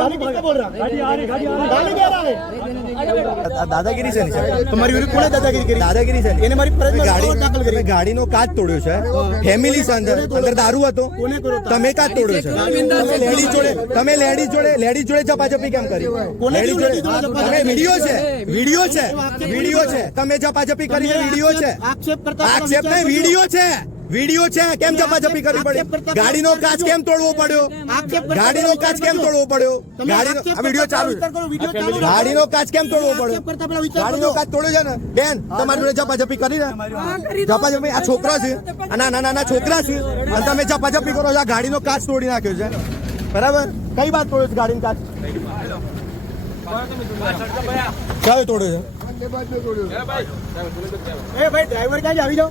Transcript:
गाड़ी किसका बोल रहा है गाड़ी आ रही गाड़ी आ रही गाड़ी आ रही દાદાગીરી છે? ને તમારી વિરુદ્ધ કોણે દાદાગીરી કરી? દાદાગીરી છે એને મારી ફરજ ગાડી દાખલ કરી? ગાડીનો કાચ તોડ્યો છે ફેમિલી છે અંદર અંદર દારૂ હતો? તમે કાચ તોડ્યો છે. લેડી જોડે તમે લેડી જોડે લેડી જોડે ચપાચપી કેમ કરી? લેડી જોડે તમે વીડિયો છે વીડિયો છે વીડિયો છે. તમે ચપાચપી કરી વીડિયો છે. આક્ષેપ કરતા આક્ષેપ નહીં વીડિયો છે. વીડિયો છે કેમ જપાજપી કરવી પડી? ગાડીનો કાચ કેમ તોડવો પડ્યો? ગાડીનો કાચ કેમ તોડવો પડ્યો? ગાડીનો આ વીડિયો ચાલુ વિચાર કરો, વીડિયો ચાલુ રાખો. ગાડીનો કાચ કેમ તોડવો પડ્યો? કરતા પહેલા વિચાર ગાડીનો કાચ તોડ્યો છે ને? બેન તમારી જોડે જપાજપી કરી ને જપાજપી આ છોકરા છે? આ નાના નાના છોકરા છે? અને તમે જપાજપી કરો છો આ ગાડીનો કાચ તોડી નાખ્યો છે. બરાબર? કઈ વાત તોડ્યો છે ગાડીનો કાચ? કયો તોડ્યો છે? એ ભાઈ ડ્રાઈવર ક્યાં આવી જાઓ.